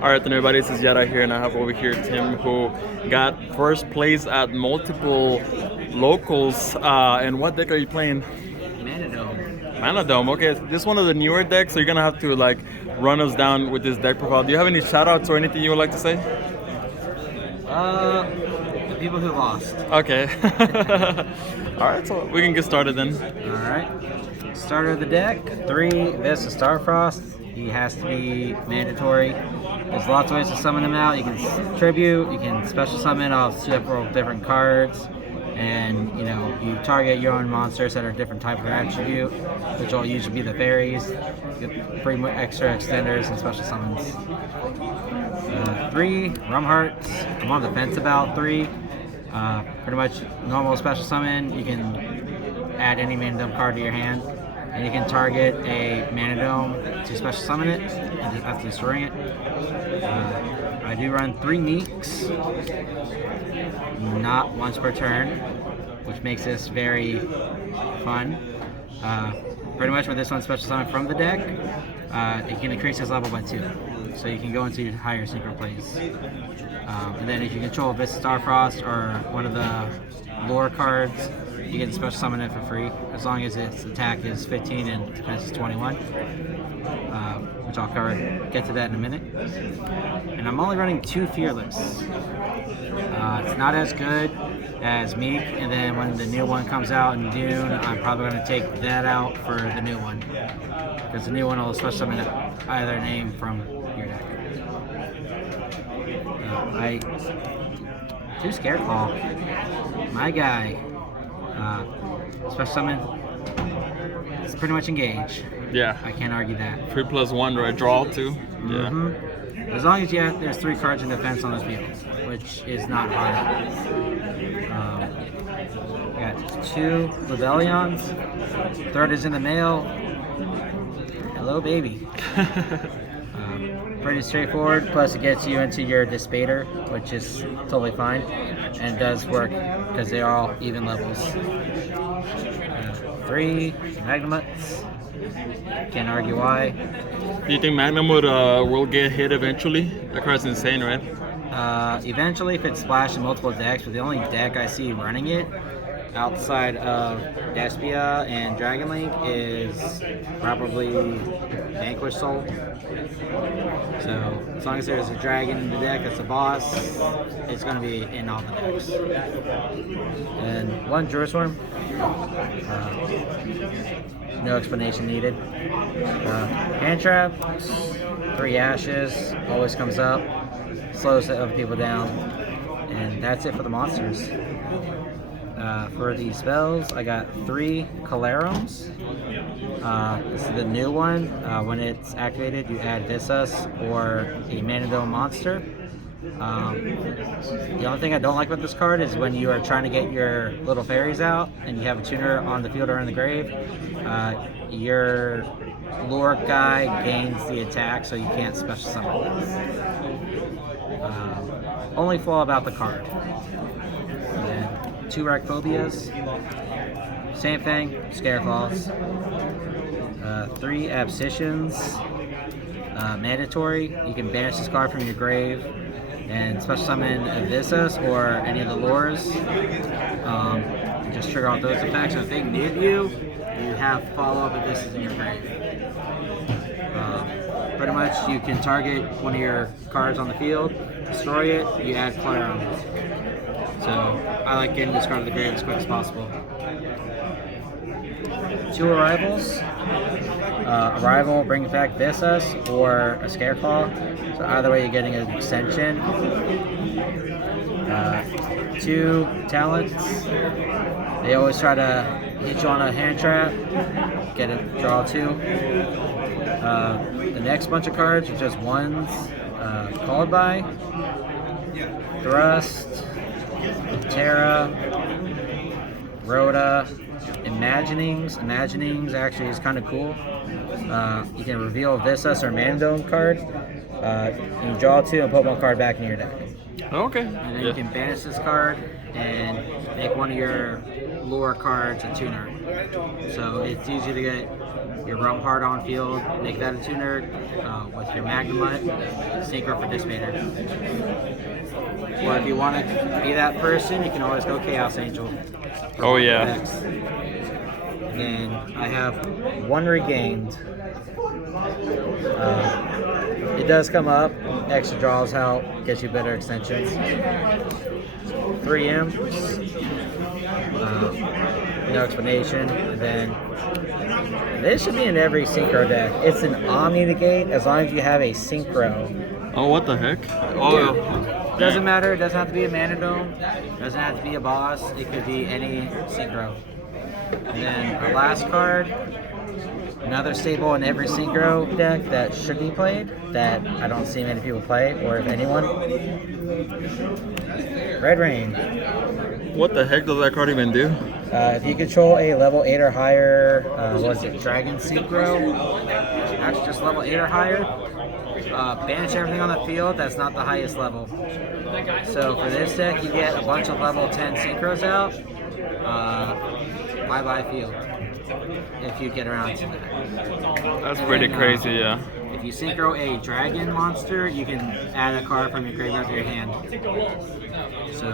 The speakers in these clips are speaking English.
Alright then everybody, this is Yada here and I have over here Tim who got first place at multiple locals. And what deck are you playing? Mannadium. Okay, this is one of the newer decks, so you're gonna have to like run us down with this deck profile. Do you have any shout outs or anything you would like to say? The people who lost. Okay. Alright, so we can get started then. Alright. Starter of the deck, 3 Vista Starfrost. He has to be mandatory. There's lots of ways to summon him out. You can tribute, you can special summon off several different cards, and you target your own monsters that are different type of attribute, which will usually be the fairies. You get 3 extra extenders and special summons. 3 Rum Hearts. I'm on the fence about 3. Pretty much normal special summon. You can add any Mannadium card to your hand, and you can target a Mannadium to special summon it and just after destroying it. I do run 3 Meeks, not once per turn, which makes this very fun. Pretty much with this one special summon from the deck, it can increase his level by 2. So you can go into higher synchro plays. And then if you control Vista Starfrost or one of the lore cards, you can special summon it for free, as long as its attack is 15 and defense is 21. Which I'll get to that in a minute. And I'm only running 2 Fearless. It's not as good as Meek, and then when the new one comes out in June, I'm probably going to take that out for the new one, because the new one will special summon either name from your deck. 2 Scareclaw. My guy. Special summon. It's pretty much engage. Yeah. I can't argue that. 3+1, right? Draw 2. Yeah. As long as there's 3 cards in defense on this field, which is not hard. Got 2 Rebellions. 3rd is in the mail. Hello, baby. Pretty straightforward. Plus, it gets you into your Dispater, which is totally fine, and does work because they are all even levels. 3 Magnamuts. Can't argue why. Do you think Magnum will get hit eventually? That card's insane, right? Eventually, if it's splashed in multiple decks, but the only deck I see running it outside of Despia and Dragon Link is probably Vanquish Soul. So as long as there's a dragon in the deck that's a boss, it's going to be in all the decks. And 1 Druisworm. No explanation needed. Hand Trap. 3 Ashes. Always comes up. Slows the other people down. And that's it for the monsters. For the spells, I got 3 Calarums. This is the new one. When it's activated, you add Visas or a Mannadium monster. The only thing I don't like about this card is when you are trying to get your little fairies out and you have a tuner on the field or in the grave, your lure guy gains the attack, so you can't special summon them. Only flaw about the card. 2 Rakphobias, same thing, Scareclaws. 3 Abscissions, mandatory. You can banish this card from your grave and special summon Visas or any of the lures. Just trigger off those effects. So if they nib you, you have follow-up of this in your grave. Pretty much you can target one of your cards on the field, destroy it, you add Calarums. So I like getting this card to the grave as quick as possible. 2 Arrivals. Arrival brings back Visas or a Scareclaw. So either way, you're getting an extension. 2 Talents. They always try to hit you on a hand trap. Get a draw 2. The next bunch of cards are just 1s. Called by. Thrust. Terra, Rhoda, Imaginings. Imaginings actually is kind of cool. You can reveal a Visas or Mannadium card. You can draw 2 and put 1 card back in your deck. Okay. And then you can banish this card and make one of your lore cards a tuner. So it's easy to get your Rum Hard on field, make that a tuner with your Magnemite, Synchro for Dissipator. Or if you want to be that person, you can always go Chaos Angel. Oh yeah. And then I have one regained. It does come up. Extra draws help, gets you better extensions. 3 imps. No explanation. And then this should be in every synchro deck. It's an Omni Negate as long as you have a synchro. Oh, what the heck? Oh. Yeah. Doesn't matter. It doesn't have to be a Mannadium. Doesn't have to be a boss. It could be any synchro. And then our last card, another staple in every synchro deck that should be played, that I don't see many people play, or if anyone. Red Rain. What the heck does that card even do? If you control a level 8 or higher, what is it, Dragon Synchro? Actually just level 8 or higher. Banish everything on the field that's not the highest level. So for this deck, you get a bunch of level 10 synchros out. Bye-bye field. If you get around to that. That's pretty crazy, yeah. If you synchro a dragon monster, you can add a card from your graveyard to your hand. So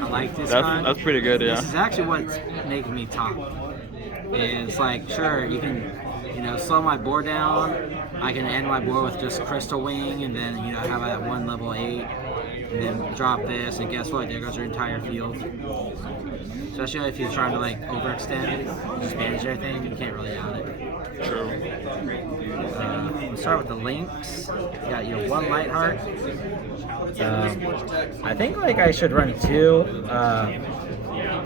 I like this card. That's pretty good, yeah. This is actually what's making me top. It's like, sure, you can, slow my board down. I can end my board with just Crystal Wing, and then have that one level 8, and then drop this, and guess what? There goes your entire field. Especially if you're trying to overextend, just manage everything, you can't really out it. True. We'll start with the links. You got your 1 Lightheart. I think I should run 2.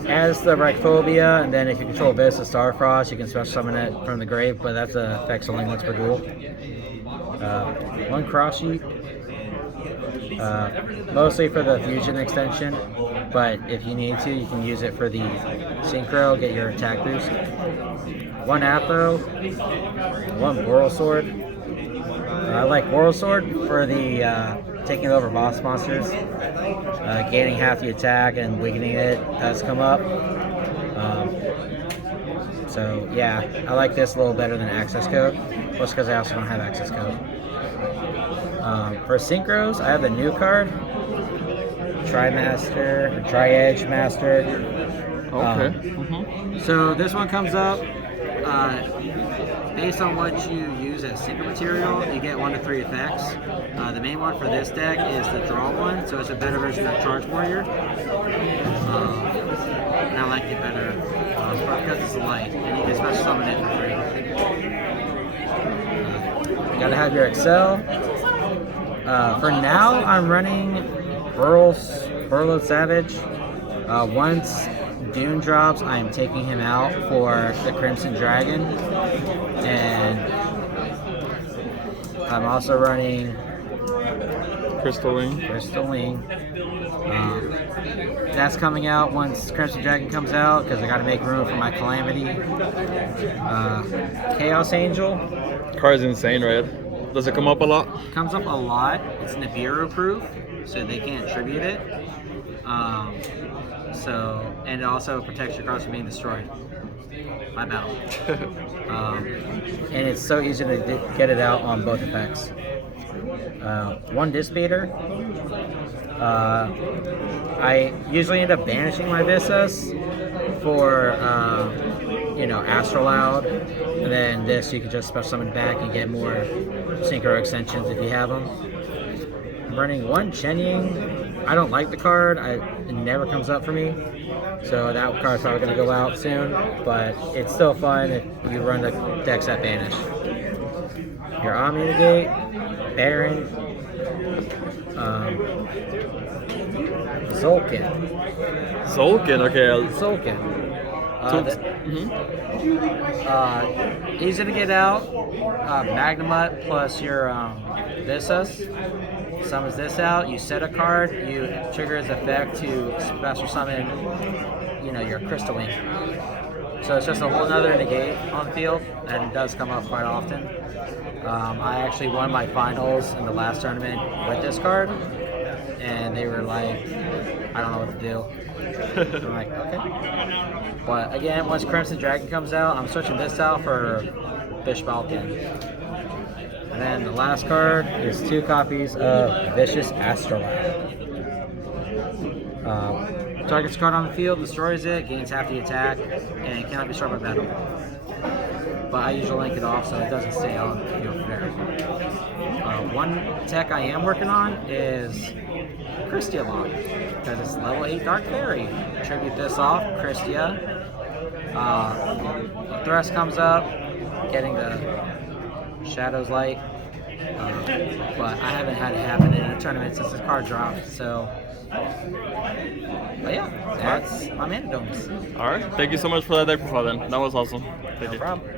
As the Reichphobia, and then if you control Abyss of Starfrost, you can special summon it from the grave, but that's effects only once per duel. 1 Cross Sheet. Mostly for the fusion extension, but if you need to, you can use it for the synchro, get your attack boost. 1 Apo, 1 Boral Sword. I like Boral Sword for the taking over boss monsters, gaining half the attack and weakening it does come up. So yeah, I like this a little better than Access Code, plus because I also don't have Access Code. For synchros, I have the new card, Tri-Edge Master. Okay. So this one comes up based on what you use as synchro material. You get 1 to 3 effects. The main one for this deck is the draw one, so it's a better version of Charge Warrior. And I like it better because it's light, and you can special summon it for free. You gotta have your Excel. For now, I'm running Burled Savage. Once Dune drops, I am taking him out for the Crimson Dragon. And I'm also running Crystal Wing. That's coming out once Crimson Dragon comes out, because I gotta make room for my Calamity. Chaos Angel. Card's insane, right? Does it come up a lot? Comes up a lot. It's Nibiru proof, so they can't tribute it. And it also protects your cards from being destroyed by battle. And it's so easy to get it out on both effects. 1 Dissipator. I usually end up banishing my Visas for Astrolaud, and then this you can just special summon back and get more synchro extensions if you have them. I'm running 1 Chenying. I don't like the card. It never comes up for me, so that card's probably going to go out soon, but it's still fun if you run the decks that banish. Your Omni Negate, Baron, Zolkin. Okay. Zolkin. He's gonna get out Magnemite plus your Visas. Summons this out. You set a card. You trigger his effect to special summon, your Crystal Wing. So it's just a whole nother negate on field, and it does come up quite often. I actually won my finals in the last tournament with this card. and they were like, I don't know what to do. I'm like, okay. But again, once Crimson Dragon comes out, I'm switching this out for Fish Falcon. And then the last card is 2 copies of Vicious Astrolabe. Targets card on the field, destroys it, gains half the attack, and it cannot be struck by battle. But I usually link it off so it doesn't stay on the field forever. One tech I am working on is Christia Lock, because it's level 8 Dark Fairy. Tribute this off, Christia. Thrust comes up, getting the Shadow's Light. But I haven't had it happen in a tournament since the card dropped, so. But yeah, that's my Mannadomes. All right. Thank you so much for that deck profile then. That was awesome. Thank No you. problem.